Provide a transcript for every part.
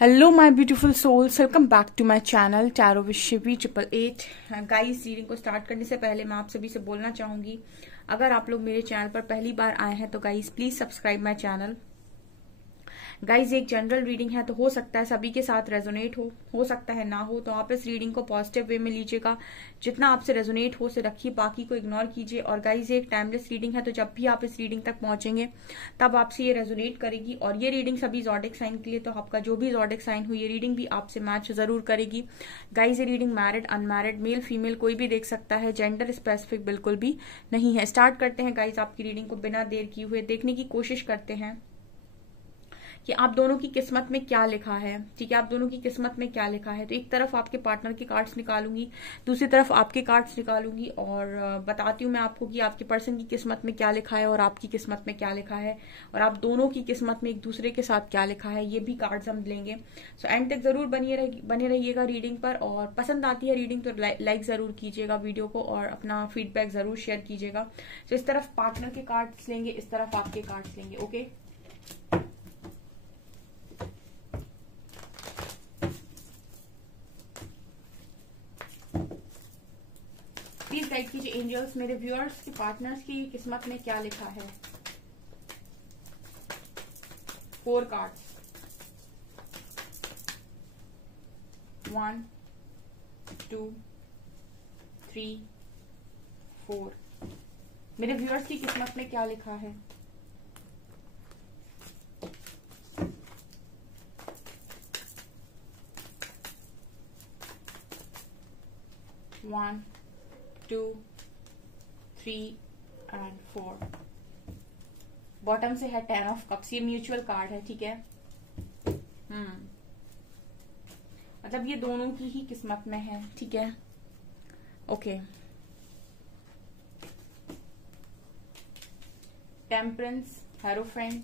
Hello my beautiful souls, welcome back to my channel tarot with Shivi 888। Guys, reading को start करने से पहले मैं आप सभी से बोलना चाहूंगी, अगर आप लोग मेरे चैनल पर पहली बार आए हैं तो guys please subscribe my channel. Guys, एक जनरल रीडिंग है तो हो सकता है सभी के साथ रेजोनेट हो सकता है ना हो, तो आप इस रीडिंग को पॉजिटिव वे में लीजिएगा। जितना आपसे रेजोनेट हो से रखिए, बाकी को इग्नोर कीजिए। और गाइज, ये एक टाइमलेस रीडिंग है, तो जब भी आप इस रीडिंग तक पहुंचेंगे तब आपसे ये रेजोनेट करेगी। और ये रीडिंग सभी ज़ोडिक साइन के लिए, तो आपका जो भी ज़ोडिक साइन हो ये रीडिंग भी आपसे मैच जरूर करेगी। गाइज, ये reading married, unmarried, male female कोई भी देख सकता है, जेंडर स्पेसिफिक बिल्कुल भी नहीं है। स्टार्ट करते हैं गाइज आपकी रीडिंग को बिना देर किए हुए। देखने की कोशिश करते हैं कि आप दोनों की किस्मत में क्या लिखा है। ठीक है, आप दोनों की किस्मत में क्या लिखा है। तो एक तरफ आपके पार्टनर के कार्ड्स निकालूंगी, दूसरी तरफ आपके कार्ड्स निकालूंगी और बताती हूँ मैं आपको कि आपके पर्सन की किस्मत में क्या लिखा है और आपकी किस्मत में क्या लिखा है, और आप दोनों की किस्मत में एक दूसरे के साथ क्या लिखा है, ये भी कार्ड्स हम लेंगे। सो एंड तक जरूर बने रहिएगा रीडिंग पर। और पसंद आती है रीडिंग तो लाइक जरूर कीजिएगा वीडियो को और अपना फीडबैक जरूर शेयर कीजिएगा। तो इस तरफ पार्टनर के कार्ड्स लेंगे, इस तरफ आपके कार्ड्स लेंगे। ओके, प्लीज गाइड कीजिए एंजल्स, मेरे व्यूअर्स के पार्टनर्स की किस्मत में क्या लिखा है। 4 कार्ड्स, 1 2 3 4। मेरे व्यूअर्स की किस्मत में क्या लिखा है। 1 2 3 एंड 4। बॉटम से है 10 ऑफ कप्स, ये म्यूचुअल कार्ड है। ठीक है, मतलब ये दोनों की ही किस्मत में है। ठीक है, okay. Temperance, hierophant,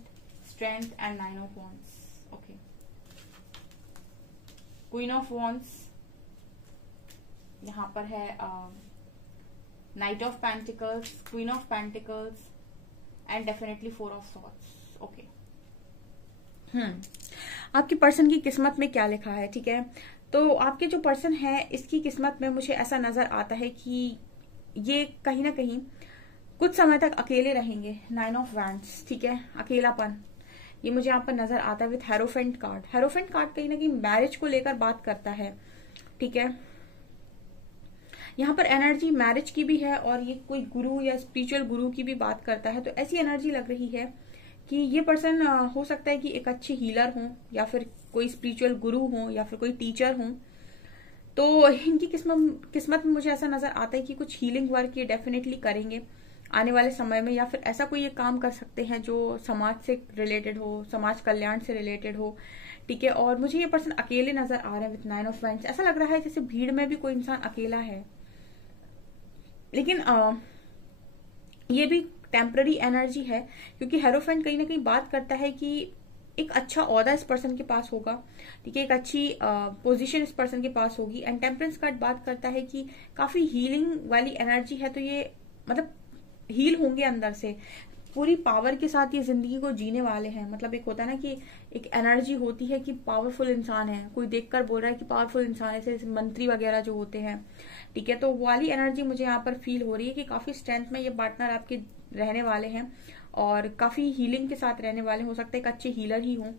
strength and 9 of wands. Okay, queen of wands, यहाँ पर है night of pentacles, queen of pentacles and definitely 4 of swords. Okay, आपकी पर्सन की किस्मत में क्या लिखा है। ठीक है, तो आपके जो पर्सन है इसकी किस्मत में मुझे ऐसा नजर आता है कि ये कहीं ना कहीं कुछ समय तक अकेले रहेंगे। 9 ऑफ वैंड्स, ठीक है, अकेलापन ये मुझे यहाँ पर नजर आता है with hierophant card. Hierophant card कहीं ना कहीं मैरिज को लेकर बात करता है। ठीक है, यहाँ पर एनर्जी मैरिज की भी है और ये कोई गुरु या स्पिरिचुअल गुरु की भी बात करता है। तो ऐसी एनर्जी लग रही है कि ये पर्सन हो सकता है कि एक अच्छे हीलर हो या फिर कोई स्पिरिचुअल गुरु हो या फिर कोई टीचर हो। तो इनकी किस्मत में मुझे ऐसा नजर आता है कि कुछ हीलिंग वर्क ये डेफिनेटली करेंगे आने वाले समय में, या फिर ऐसा कोई एक काम कर सकते हैं जो समाज से रिलेटेड हो, समाज कल्याण से रिलेटेड हो। ठीक है, और मुझे ये पर्सन अकेले नजर आ रहे हैं विथ 9 ऑफ वैंड्स। ऐसा लग रहा है जैसे भीड़ में भी कोई इंसान अकेला है, लेकिन ये भी टेम्पररी एनर्जी है क्योंकि हेरोफेंट कहीं ना कहीं बात करता है कि एक अच्छा ओहदा इस पर्सन के पास होगा। ठीक है, एक अच्छी पोजीशन इस पर्सन के पास होगी। एंड टेम्परेंस कार्ड बात करता है कि काफी हीलिंग वाली एनर्जी है, तो ये मतलब हील होंगे अंदर से, पूरी पावर के साथ ये जिंदगी को जीने वाले हैं। मतलब एक होता है ना कि एक एनर्जी होती है कि पावरफुल इंसान है, कोई देखकर बोल रहा है कि पावरफुल इंसान है, जैसे मंत्री वगैरह जो होते हैं। ठीक है, तो वो वाली एनर्जी मुझे यहाँ पर फील हो रही है कि काफी स्ट्रेंथ में ये पार्टनर आपके रहने वाले हैं और काफी हीलिंग के साथ रहने वाले। हो सकता है एक अच्छे हीलर ही हों,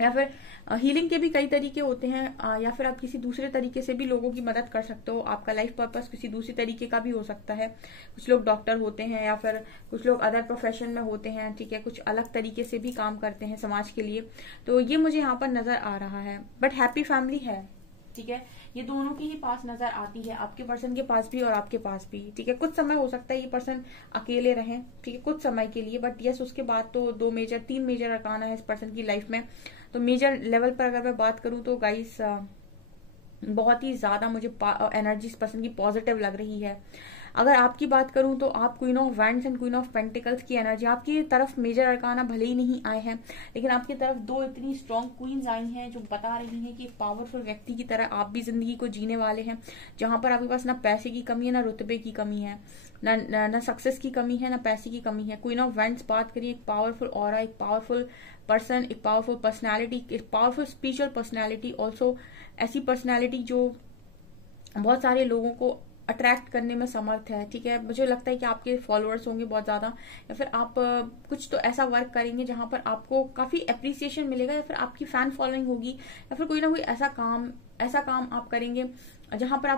या फिर हीलिंग के भी कई तरीके होते हैं, या फिर आप किसी दूसरे तरीके से भी लोगों की मदद कर सकते हो। आपका लाइफ पर्पस किसी दूसरी तरीके का भी हो सकता है। कुछ लोग डॉक्टर होते हैं या फिर कुछ लोग अदर प्रोफेशन में होते हैं। ठीक है, कुछ अलग तरीके से भी काम करते हैं समाज के लिए। तो ये मुझे यहाँ पर नजर आ रहा है, बट हैप्पी फैमिली है। ठीक है, ये दोनों के ही पास नजर आती है, आपके पर्सन के पास भी और आपके पास भी। ठीक है, कुछ समय हो सकता है ये पर्सन अकेले रहें, ठीक है, कुछ समय के लिए, बट यस उसके बाद तो 3 मेजर अरकान है इस पर्सन की लाइफ में। तो मेजर लेवल पर अगर मैं बात करूं तो गाइस बहुत ही ज्यादा मुझे एनर्जी इस पर्सन की पॉजिटिव लग रही है। अगर आपकी बात करूं तो आप queen of wands and queen of pentacles की एनर्जी, आपकी तरफ मेजर अरकाना भले ही नहीं आए हैं, लेकिन आपकी तरफ दो इतनी स्ट्रॉन्ग क्वींस आई हैं जो बता रही हैं कि एक पावरफुल व्यक्ति की तरह आप भी जिंदगी को जीने वाले हैं, जहां पर आपके पास ना पैसे की कमी है, ना रुतबे की कमी है, ना सक्सेस की कमी है, ना पैसे की कमी है। क्वीन ऑफ वैंड्स बात करिए, एक पावरफुल ऑरा, एक पावरफुल पर्सन, एक पावरफुल पर्सनैलिटी, एक पावरफुल स्पिरिचुअल पर्सनैलिटी, ऑल्सो ऐसी पर्सनैलिटी जो बहुत सारे लोगों को अट्रैक्ट करने में समर्थ है। ठीक है, मुझे लगता है कि आपके फॉलोअर्स होंगे बहुत ज्यादा, या फिर आप कुछ तो ऐसा वर्क करेंगे जहां पर आपको काफी अप्रिसिएशन मिलेगा, या फिर आपकी फैन फॉलोइंग होगी, या फिर कोई ना कोई ऐसा काम आप करेंगे जहां पर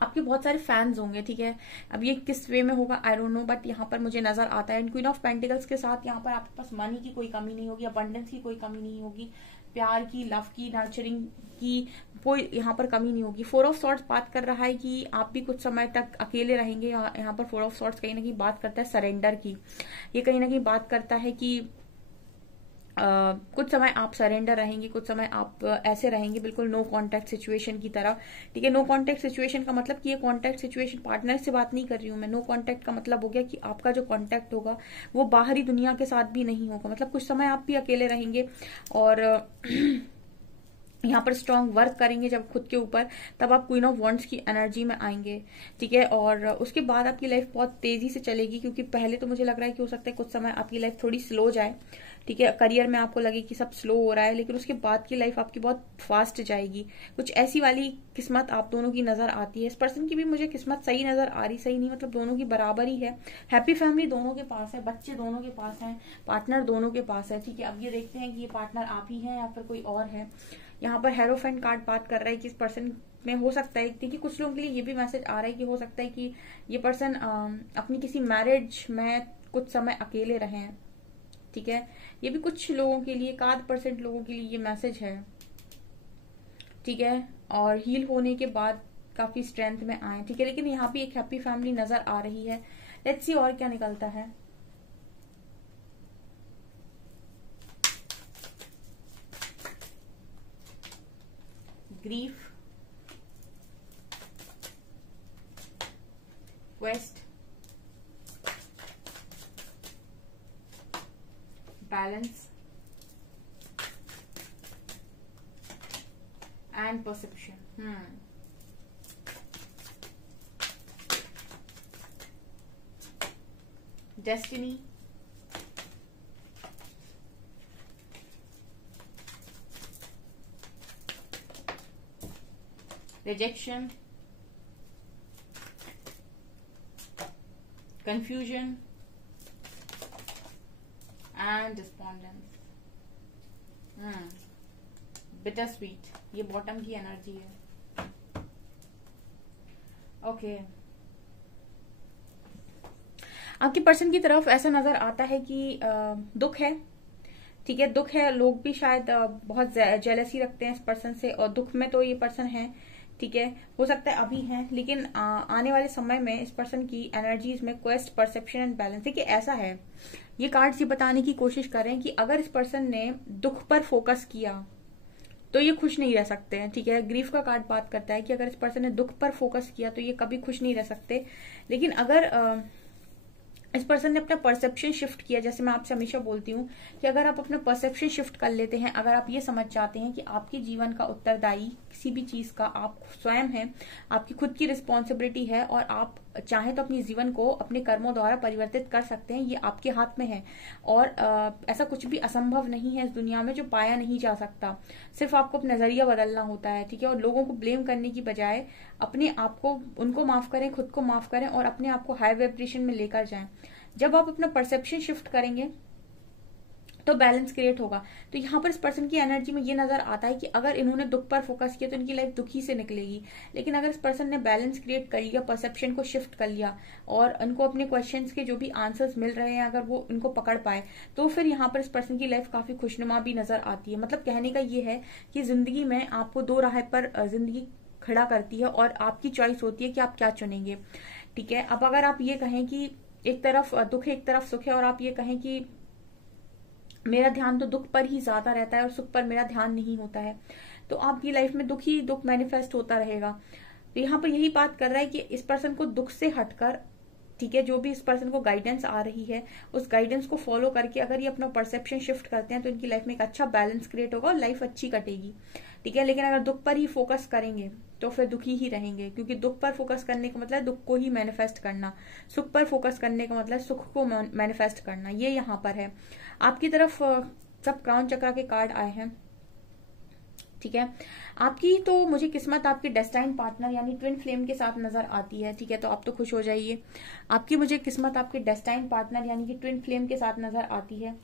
आपके बहुत सारे फैंस होंगे। ठीक है, अब ये किस वे में होगा आई डोंट नो, बट यहाँ पर मुझे नजर आता है। क्वीन ऑफ पेंटिकल्स के साथ यहाँ पर आपके पास मनी की कोई कमी नहीं होगी, अबंडेंस की कोई कमी नहीं होगी, प्यार की, लव की, नर्चरिंग की कोई यहाँ पर कमी नहीं होगी। फोर ऑफ सॉर्ट्स बात कर रहा है कि आप भी कुछ समय तक अकेले रहेंगे। यहाँ पर फोर ऑफ सॉर्ट्स कहीं ना कहीं बात करता है सरेंडर की, ये कहीं ना कहीं बात करता है कि कुछ समय आप सरेंडर रहेंगे, कुछ समय आप ऐसे रहेंगे बिल्कुल नो कांटेक्ट सिचुएशन की तरह। ठीक है, नो कांटेक्ट सिचुएशन का मतलब कि ये कांटेक्ट सिचुएशन पार्टनर से बात नहीं कर रही हूँ मैं। नो कांटेक्ट का मतलब हो गया कि आपका जो कांटेक्ट होगा वो बाहरी दुनिया के साथ भी नहीं होगा, मतलब कुछ समय आप भी अकेले रहेंगे और यहाँ पर स्ट्रॉन्ग वर्क करेंगे जब खुद के ऊपर, तब आप क्वीन ऑफ वॉन्ड्स की एनर्जी में आएंगे। ठीक है, और उसके बाद आपकी लाइफ बहुत तेजी से चलेगी, क्योंकि पहले तो मुझे लग रहा है कि हो सकता है कुछ समय आपकी लाइफ थोड़ी स्लो जाए। ठीक है, करियर में आपको लगे कि सब स्लो हो रहा है, लेकिन उसके बाद की लाइफ आपकी बहुत फास्ट जाएगी। कुछ ऐसी वाली किस्मत आप दोनों की नजर आती है। इस पर्सन की भी मुझे किस्मत सही नजर आ रही, सही नहीं मतलब दोनों की बराबर ही है। हैप्पी फैमिली दोनों के पास है, बच्चे दोनों के पास है, पार्टनर दोनों के पास है। ठीक है, अब ये देखते हैं कि ये पार्टनर आप ही है या फिर कोई और है। यहाँ पर हेरोफेंट कार्ड बात कर रहा है कि इस पर्सन में हो सकता है, देखिए कुछ लोगों के लिए ये भी मैसेज आ रहा है कि हो सकता है कि ये पर्सन अपनी किसी मैरिज में कुछ समय अकेले रहे हैं। ठीक है, ये भी कुछ लोगों के लिए, 1% लोगों के लिए ये मैसेज है। ठीक है, और हील होने के बाद काफी स्ट्रेंथ में आए। ठीक है, लेकिन यहाँ भी एक हैप्पी फैमिली नजर आ रही है। लेट्स सी और क्या निकलता है। Grief, quest, balance and perception. Destiny, rejection, confusion and despondence. bitter sweet, ये बॉटम की एनर्जी है। ओके, आपकी पर्सन की तरफ ऐसा नजर आता है कि दुख है। ठीक है, दुख है, लोग भी शायद बहुत जेलसी रखते हैं इस पर्सन से, और दुख में तो ये पर्सन है। ठीक है, हो सकता है अभी है, लेकिन आने वाले समय में इस पर्सन की एनर्जीज में क्वेस्ट, परसेप्शन एंड बैलेंस। देखिए ऐसा है, ये कार्ड्स ये बताने की कोशिश कर रहे हैं कि अगर इस पर्सन ने दुख पर फोकस किया तो ये खुश नहीं रह सकते हैं। ठीक है, ग्रीफ का कार्ड बात करता है कि अगर इस पर्सन ने दुख पर फोकस किया तो ये कभी खुश नहीं रह सकते। लेकिन अगर इस पर्सन ने अपना परसेप्शन शिफ्ट किया, जैसे मैं आपसे हमेशा बोलती हूँ कि अगर आप अपना परसेप्शन शिफ्ट कर लेते हैं, अगर आप ये समझ जाते हैं कि आपके जीवन का उत्तरदायी किसी भी चीज का आप स्वयं हैं, आपकी खुद की रिस्पॉन्सिबिलिटी है, और आप चाहे तो अपने जीवन को अपने कर्मों द्वारा परिवर्तित कर सकते हैं, ये आपके हाथ में है। और ऐसा कुछ भी असंभव नहीं है इस दुनिया में जो पाया नहीं जा सकता, सिर्फ आपको अपना नजरिया बदलना होता है। ठीक है, और लोगों को ब्लेम करने की बजाय अपने आप को, उनको माफ करें, खुद को माफ करें और अपने आप को हाई वाइब्रेशन में लेकर जाएं। जब आप अपना परसेप्शन शिफ्ट करेंगे तो बैलेंस क्रिएट होगा। तो यहाँ पर इस पर्सन की एनर्जी में ये नजर आता है कि अगर इन्होंने दुख पर फोकस किया तो इनकी लाइफ दुखी से निकलेगी, लेकिन अगर इस पर्सन ने बैलेंस क्रिएट कर लिया, परसेप्शन को शिफ्ट कर लिया और इनको अपने क्वेश्चंस के जो भी आंसर्स मिल रहे हैं अगर वो इनको पकड़ पाए, तो फिर यहाँ पर इस पर्सन की लाइफ काफी खुशनुमा भी नजर आती है। मतलब कहने का ये है कि जिंदगी में आपको दो राह पर जिंदगी खड़ा करती है और आपकी चॉइस होती है कि आप क्या चुनेंगे। ठीक है, अब अगर आप ये कहें कि एक तरफ दुख है एक तरफ सुख है, और आप ये कहें कि मेरा ध्यान तो दुख पर ही ज्यादा रहता है और सुख पर मेरा ध्यान नहीं होता है, तो आपकी लाइफ में दुख ही दुख मैनिफेस्ट होता रहेगा। तो यहाँ पर यही बात कर रहा है कि इस पर्सन को दुख से हटकर, ठीक है, जो भी इस पर्सन को गाइडेंस आ रही है उस गाइडेंस को फॉलो करके अगर ये अपना परसेप्शन शिफ्ट करते हैं तो इनकी लाइफ में एक अच्छा बैलेंस क्रिएट होगा और लाइफ अच्छी कटेगी, ठीक है। लेकिन अगर दुख पर ही फोकस करेंगे तो फिर दुखी ही रहेंगे, क्योंकि दुख पर फोकस करने का मतलब दुख को ही मैनिफेस्ट करना, सुख पर फोकस करने का मतलब सुख को मैनिफेस्ट करना, ये यहाँ पर है। आपकी तरफ सब क्राउन चक्र के कार्ड आए हैं, ठीक है। आपकी तो मुझे किस्मत आपकी डेस्टाइन पार्टनर यानी ट्विन फ्लेम के साथ नजर आती है, ठीक है, तो आप तो खुश हो जाइए। आपकी मुझे किस्मत आपके डेस्टाइन पार्टनर यानी कि ट्विन फ्लेम के साथ नजर आती है।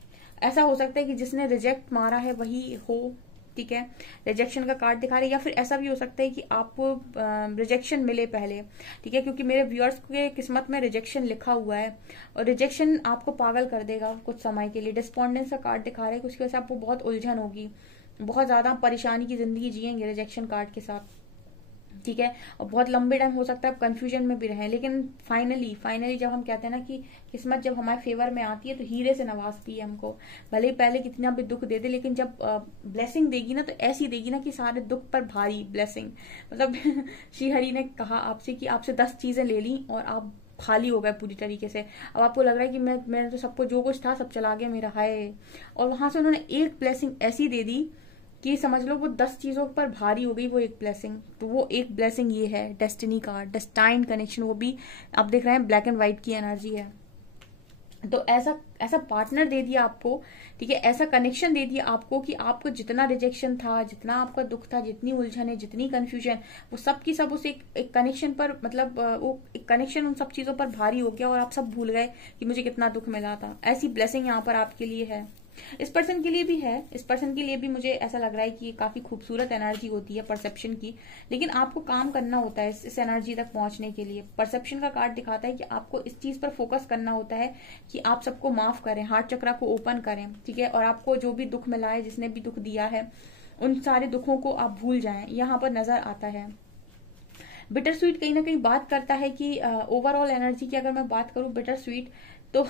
ऐसा हो सकता है कि जिसने रिजेक्ट मारा है वही हो, ठीक है, रिजेक्शन का कार्ड दिखा रहे, या फिर ऐसा भी हो सकता है कि आपको रिजेक्शन मिले पहले, ठीक है, क्योंकि मेरे व्यूअर्स के किस्मत में रिजेक्शन लिखा हुआ है और रिजेक्शन आपको पागल कर देगा कुछ समय के लिए। डिस्पोंडेंस का कार्ड दिखा रहे हैं, उसकी वजह से आपको बहुत उलझन होगी, बहुत ज्यादा परेशानी की जिंदगी जिएंगे रिजेक्शन कार्ड के साथ, ठीक है, और बहुत लंबे टाइम हो सकता है आप कंफ्यूजन में भी रहें। लेकिन फाइनली जब हम कहते हैं ना कि किस्मत जब हमारे फेवर में आती है तो हीरे से नवाजती है हमको, भले ही पहले कितना भी दुख दे दे, लेकिन जब ब्लेसिंग देगी ना तो ऐसी देगी ना कि सारे दुख पर भारी ब्लेसिंग। मतलब श्री हरि ने कहा आपसे कि आपसे 10 चीजें ले ली और आप खाली हो गए पूरी तरीके से। अब आपको लग रहा है कि मैंने तो सबको जो कुछ था सब चला गया मेरा, हाय। और वहां से उन्होंने एक ब्लेसिंग ऐसी दे दी कि समझ लो वो 10 चीजों पर भारी हो गई वो एक ब्लेसिंग। तो वो एक ब्लेसिंग ये है डेस्टिनी का डेस्टाइन कनेक्शन, वो भी आप देख रहे हैं ब्लैक एंड व्हाइट की एनर्जी है। तो ऐसा पार्टनर दे दिया आपको, ठीक है, ऐसा कनेक्शन दे दिया आपको कि आपको जितना रिजेक्शन था, जितना आपका दुख था, जितनी उलझन है, जितनी कंफ्यूजन, वो सब की सब उस एक कनेक्शन पर, मतलब वो एक कनेक्शन उन सब चीजों पर भारी हो गया और आप सब भूल गए कि मुझे कितना दुख मिला था। ऐसी ब्लेसिंग यहाँ पर आपके लिए है, इस पर्सन के लिए भी है। इस पर्सन के लिए भी मुझे ऐसा लग रहा है कि ये काफी खूबसूरत एनर्जी होती है परसेप्शन की, लेकिन आपको काम करना होता है इस एनर्जी तक पहुंचने के लिए। परसेप्शन का कार्ड दिखाता है कि आपको इस चीज पर फोकस करना होता है कि आप सबको माफ करें, हार्ट चक्रा को ओपन करें, ठीक है, और आपको जो भी दुख मिला है, जिसने भी दुख दिया है, उन सारे दुखों को आप भूल जाएं, यहाँ पर नजर आता है। बिटर स्वीट कहीं ना कहीं बात करता है कि ओवरऑल एनर्जी की अगर मैं बात करूं बिटर स्वीट, तो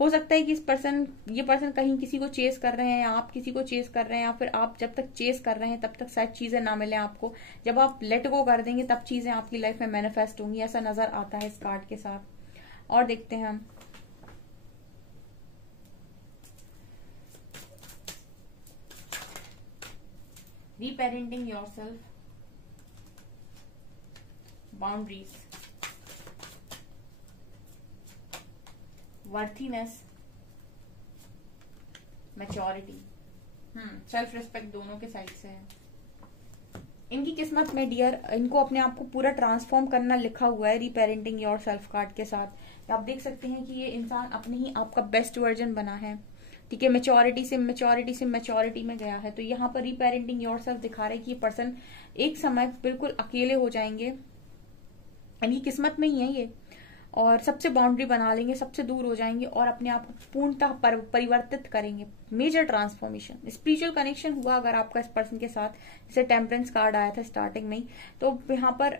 हो सकता है कि ये पर्सन कहीं किसी को चेस कर रहे हैं, या आप किसी को चेस कर रहे हैं, या फिर आप जब तक चेस कर रहे हैं तब तक शायद चीजें ना मिले आपको। जब आप लेट गो कर देंगे तब चीजें आपकी लाइफ में मैनिफेस्ट होंगी, ऐसा नजर आता है इस कार्ड के साथ। और देखते हैं हम reparenting yourself, boundaries, worthiness, maturity, self respect दोनों के साइड से है। इनकी किस्मत में डियर, इनको अपने आप को पूरा ट्रांसफॉर्म करना लिखा हुआ है रीपेरेंटिंग योर सेल्फ कार्ड के साथ। आप देख सकते हैं कि ये इंसान अपने ही आपका बेस्ट वर्जन बना है, ठीक है, मैच्योरिटी से मैच्योरिटी में गया है। तो यहाँ पर रीपेरेंटिंग योर सेल्फ दिखा रहा है कि ये पर्सन एक समय बिल्कुल अकेले हो जाएंगे, इनकी किस्मत में ही है ये, और सबसे बाउंड्री बना लेंगे, सबसे दूर हो जाएंगे और अपने आप को पूर्णतः परिवर्तित करेंगे। मेजर ट्रांसफॉर्मेशन, स्पिरिचुअल कनेक्शन हुआ अगर आपका इस पर्सन के साथ, जैसे टेम्परेंस कार्ड आया था स्टार्टिंग में ही, तो यहाँ पर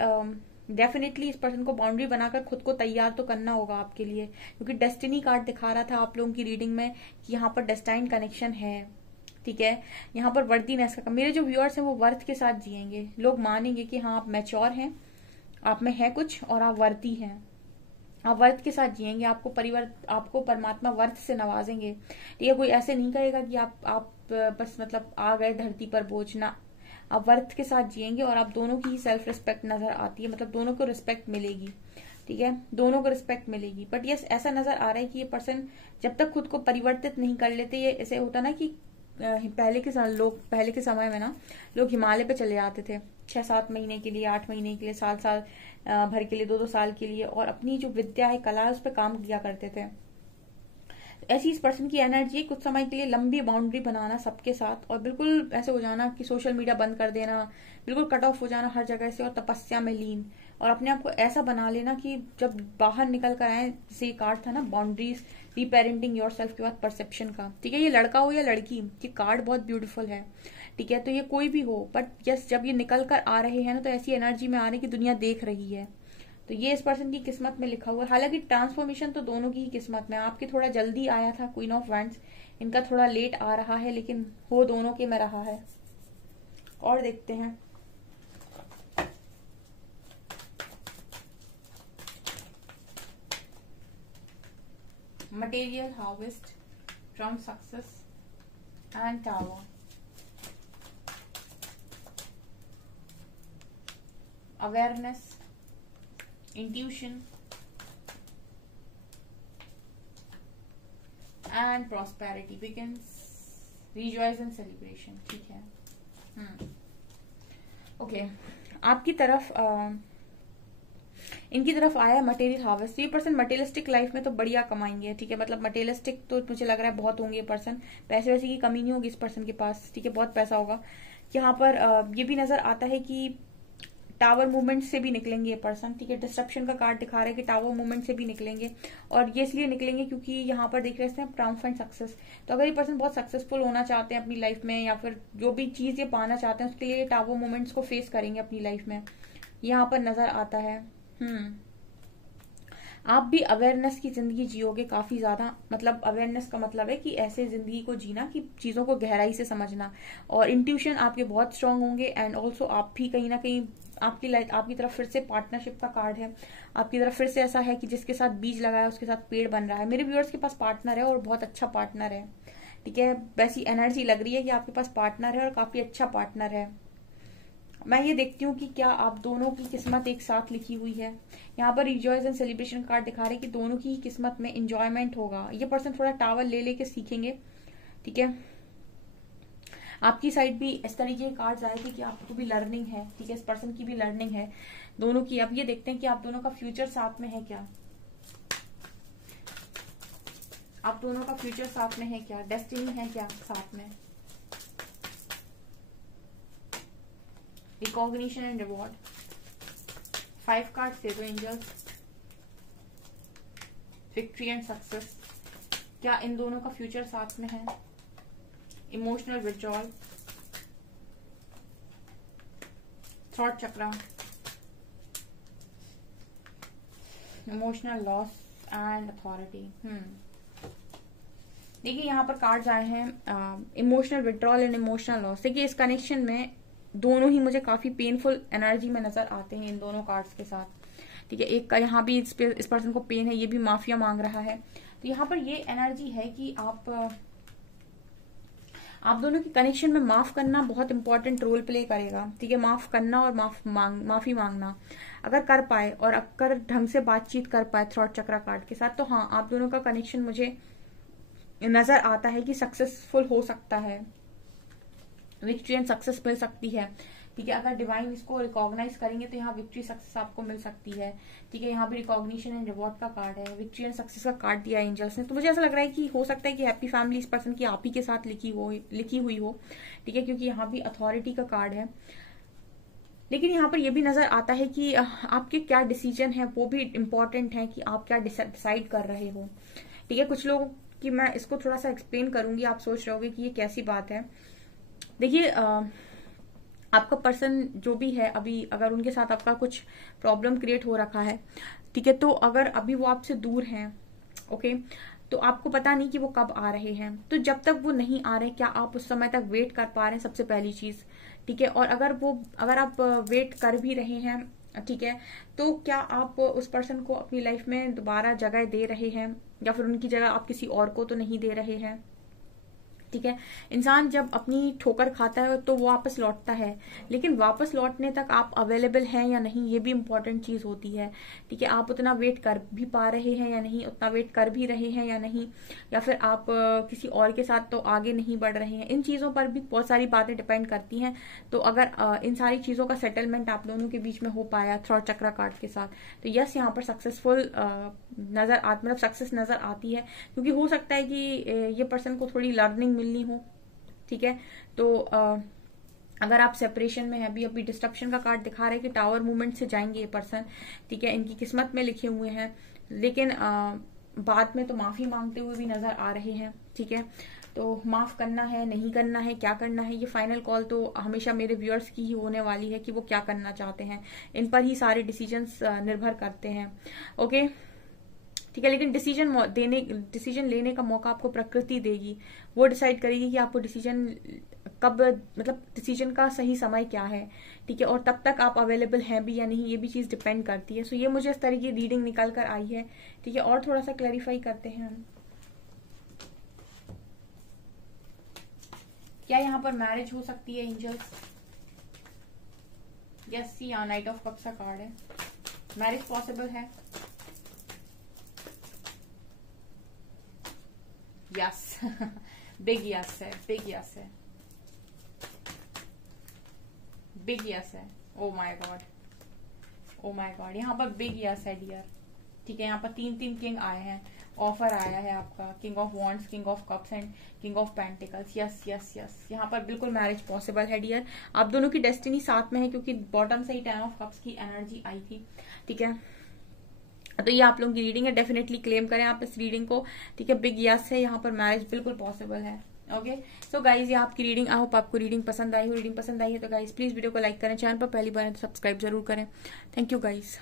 डेफिनेटली इस पर्सन को बाउंड्री बनाकर खुद को तैयार तो करना होगा आपके लिए, क्योंकि डेस्टिनी कार्ड दिखा रहा था आप लोगों की रीडिंग में कि यहाँ पर डेस्टाइन कनेक्शन है, ठीक है। यहाँ पर वर्दीनेस का, मेरे जो व्यूअर्स हैं वो वर्थ के साथ जिएंगे, लोग मानेंगे कि हाँ आप मैच्योर हैं, आप में है कुछ और आप वर्ती हैं, आप वर्थ के साथ जिएंगे, आपको परमात्मा वर्थ से नवाजेंगे, ठीक है। कोई ऐसे नहीं कहेगा कि आप बस मतलब आ गए धरती पर बोझ ना, आप वर्थ के साथ जिएंगे और आप दोनों की ही सेल्फ रिस्पेक्ट नजर आती है, मतलब दोनों को रिस्पेक्ट मिलेगी, ठीक है, दोनों को रिस्पेक्ट मिलेगी। बट यस ऐसा नजर आ रहा है कि ये पर्सन जब तक खुद को परिवर्तित नहीं कर लेते, ये ऐसे होता ना कि पहले के समय में ना लोग हिमालय पे चले जाते थे 6-7 महीने के लिए, 8 महीने के लिए, साल भर के लिए, 2-2 साल के लिए, और अपनी जो विद्या है, कला है, उस पर काम किया करते थे। ऐसी इस पर्सन की एनर्जी, कुछ समय के लिए लंबी बाउंड्री बनाना सबके साथ, और बिल्कुल ऐसे हो जाना कि सोशल मीडिया बंद कर देना, बिल्कुल कट ऑफ हो जाना हर जगह से, और तपस्या में लीन, और अपने आप को ऐसा बना लेना कि जब बाहर निकल कर आए, जैसे कार्ड था ना बाउंड्रीज, रीपेरेंटिंग योरसेल्फ के बाद परसेप्शन का, ठीक है, ये लड़का हो या लड़की, ये कार्ड बहुत ब्यूटीफुल है, ठीक है, तो ये कोई भी हो, बट यस जब ये निकल कर आ रहे हैं ना, तो ऐसी एनर्जी में आ रही कि दुनिया देख रही है, तो ये इस पर्सन की किस्मत में लिखा हुआ है। हालांकि ट्रांसफॉर्मेशन तो दोनों की ही किस्मत में, आपकी थोड़ा जल्दी आया था क्वीन ऑफ वैंड्स, इनका थोड़ा लेट आ रहा है, लेकिन हो दोनों के में रहा है। और देखते हैं material harvest, from success and tower. Awareness, intuition and prosperity begins. Rejoice and celebration. ठीक है. ओके, आपकी तरफ इनकी तरफ आया मटेरियल हार्वेस्ट. ये पर्सन मटेरियलिस्टिक लाइफ में तो बढ़िया कमाएंगे. ठीक है, मतलब मटेरियलिस्टिक तो मुझे लग रहा है बहुत होंगे ये पर्सन. पैसे वैसे की कमी नहीं होगी इस पर्सन के पास. ठीक है, बहुत पैसा होगा. यहाँ पर ये भी नजर आता है कि टावर मूवमेंट से भी निकलेंगे ये पर्सन. ठीक है, डिस्ट्रप्शन का कार्ड दिखा रहा है कि टावर मूवमेंट से भी निकलेंगे. और ये इसलिए निकलेंगे क्योंकि यहाँ पर देख रहे हैं ट्रायम्फ एंड सक्सेस. तो अगर ये पर्सन बहुत सक्सेसफुल होना चाहते हैं अपनी लाइफ में, या फिर जो भी चीज ये पाना चाहते हैं, उसके लिए टावर मूवमेंट्स को फेस करेंगे अपनी लाइफ में. यहाँ पर नजर आता है. आप भी अवेयरनेस की जिंदगी जियोगे काफी ज्यादा. मतलब अवेयरनेस का मतलब है कि ऐसे जिंदगी को जीना कि चीजों को गहराई से समझना. और इंट्यूशन आपके बहुत स्ट्रांग होंगे. एंड ऑल्सो आप भी कहीं ना कहीं आपकी तरफ फिर से पार्टनरशिप का कार्ड है. आपकी तरफ फिर से ऐसा है कि जिसके साथ बीज लगाया उसके साथ पेड़ बन रहा है. मेरे व्यूअर्स के पास पार्टनर है और बहुत अच्छा पार्टनर है. ठीक है, वैसी एनर्जी लग रही है कि आपके पास पार्टनर है और काफी अच्छा पार्टनर है. मैं ये देखती हूँ कि क्या आप दोनों की किस्मत एक साथ लिखी हुई है. यहाँ पर रिजॉयस एंड सेलिब्रेशन कार्ड दिखा रहे हैं कि दोनों की किस्मत में एंजॉयमेंट होगा. ये पर्सन थोड़ा टावर ले लेके सीखेंगे. ठीक है, आपकी साइड भी इस तरीके के कार्ड्स आए थे कि आपको भी लर्निंग है. ठीक है, इस पर्सन की भी लर्निंग है दोनों की. अब ये देखते हैं कि आप दोनों का फ्यूचर साथ में है क्या. आप दोनों का फ्यूचर साथ में है क्या, डेस्टिनी है क्या साथ में. Recognition and reward. 5 cards they दो एंजल्स. Victory and success. क्या इन दोनों का फ्यूचर साथ में है. Emotional withdrawal. Thought chakra. Emotional loss and authority. देखिए यहाँ पर कार्ड्स आए हैं emotional withdrawal and emotional loss. देखिए इस कनेक्शन में दोनों ही मुझे काफी पेनफुल एनर्जी में नजर आते हैं इन दोनों कार्ड्स के साथ. ठीक है, एक का यहाँ भी इस पर्सन को पेन है, ये भी माफिया मांग रहा है. तो यहाँ पर ये एनर्जी है कि आप दोनों की कनेक्शन में माफ करना बहुत इंपॉर्टेंट रोल प्ले करेगा. ठीक है, माफ करना और माफी मांगना अगर कर पाए और अगर ढंग से बातचीत कर पाए थ्रॉट चक्रा कार्ड के साथ, तो हाँ आप दोनों का कनेक्शन मुझे नजर आता है कि सक्सेसफुल हो सकता है. विक्ट्री एंड सक्सेस मिल सकती है. ठीक है, अगर डिवाइन इसको रिकॉग्नाइज करेंगे तो यहाँ विक्ट्री सक्सेस आपको मिल सकती है. ठीक है, यहाँ पे रिकॉग्निशन एंड रिवॉर्ड का कार्ड है. विक्ट्री एंड सक्सेस का कार्ड दिया है एंजल्स ने. तो मुझे ऐसा लग रहा है कि हो सकता है कि हैप्पी फैमिली इस पर्सन की आप ही के साथ लिखी हुई हो. ठीक है, क्योंकि यहाँ भी अथॉरिटी का कार्ड है. लेकिन यहाँ पर यह भी नजर आता है कि आपके क्या डिसीजन है वो भी इम्पोर्टेंट है कि आप क्या डिसाइड कर रहे हो. ठीक है, कुछ लोगों की मैं इसको थोड़ा सा एक्सप्लेन करूंगी. आप सोच रहे होगे कि ये कैसी बात है. देखिए आपका पर्सन जो भी है अभी, अगर उनके साथ आपका कुछ प्रॉब्लम क्रिएट हो रखा है, ठीक है, तो अगर अभी वो आपसे दूर हैं, ओके, तो आपको पता नहीं कि वो कब आ रहे हैं. तो जब तक वो नहीं आ रहे, क्या आप उस समय तक वेट कर पा रहे हैं, सबसे पहली चीज. ठीक है, और अगर आप वेट कर भी रहे हैं, ठीक है, तो क्या आप उस पर्सन को अपनी लाइफ में दोबारा जगह दे रहे हैं, या फिर उनकी जगह आप किसी और को तो नहीं दे रहे हैं. ठीक है, इंसान जब अपनी ठोकर खाता है तो वो वापस लौटता है, लेकिन वापस लौटने तक आप अवेलेबल हैं या नहीं, ये भी इंपॉर्टेंट चीज होती है. ठीक है, आप उतना वेट कर भी पा रहे हैं या नहीं, उतना वेट कर भी रहे हैं या नहीं, या फिर आप किसी और के साथ तो आगे नहीं बढ़ रहे हैं. इन चीजों पर भी बहुत सारी बातें डिपेंड करती हैं. तो अगर इन सारी चीजों का सेटलमेंट आप दोनों के बीच में हो पाया थ्रॉट चक्रा कार्ड के साथ, तो यस यहाँ पर सक्सेसफुल मतलब सक्सेस नजर आती है. क्योंकि हो सकता है कि ये पर्सन को थोड़ी लर्निंग मिलनी हो. ठीक है, तो अगर आप सेपरेशन में है, अभी डिस्ट्रक्शन का कार्ड दिखा रहे हैं कि टावर मूवमेंट से जाएंगे ये पर्सन. ठीक है, इनकी किस्मत में लिखे हुए हैं, लेकिन बाद में तो माफी मांगते हुए भी नजर आ रहे हैं. ठीक है, तो माफ करना है, नहीं करना है, क्या करना है, ये फाइनल कॉल तो हमेशा मेरे व्यूअर्स की ही होने वाली है कि वो क्या करना चाहते हैं. इन पर ही सारे डिसीजंस निर्भर करते हैं. ओके, ठीक है, लेकिन डिसीजन लेने का मौका आपको प्रकृति देगी. वो डिसाइड करेगी कि आपको डिसीजन कब, मतलब डिसीजन का सही समय क्या है. ठीक है, और तब तक आप अवेलेबल हैं भी या नहीं, ये भी चीज डिपेंड करती है. सो ये मुझे इस तरह की रीडिंग निकल कर आई है. ठीक है, और थोड़ा सा क्लैरिफाई करते हैं हम. क्या यहाँ पर मैरिज हो सकती है एंजल्स? यस, यहाँ नाइट ऑफ कप्स का कार्ड है, मैरिज पॉसिबल है। यस बिग यस है, बिग यस है, बिग यस है। Oh my God, oh my God, यहाँ पर बिग यस है डियर। ठीक है, यहाँ पर 3 किंग आए हैं, ऑफर आया है आपका, king of wands, king of cups and king of pentacles. Yes yes yes, यहाँ पर बिल्कुल मैरिज पॉसिबल है डियर। आप दोनों की डेस्टिनी साथ में है, क्योंकि बॉटम से ही 10 ऑफ कप्स की एनर्जी आई थी। ठीक है, तो ये आप लोगों की रीडिंग है, डेफिनेटली क्लेम करें आप इस रीडिंग को। ठीक है, बिग यस है, यहाँ पर मैरिज बिल्कुल पॉसिबल है। ओके, सो गाइज ये आपकी रीडिंग, आई होप आपको रीडिंग पसंद आई हो। रीडिंग पसंद आई है तो गाइज प्लीज वीडियो को लाइक करें, चैनल पर पहली बार है तो सब्सक्राइब जरूर करें। Thank you guys.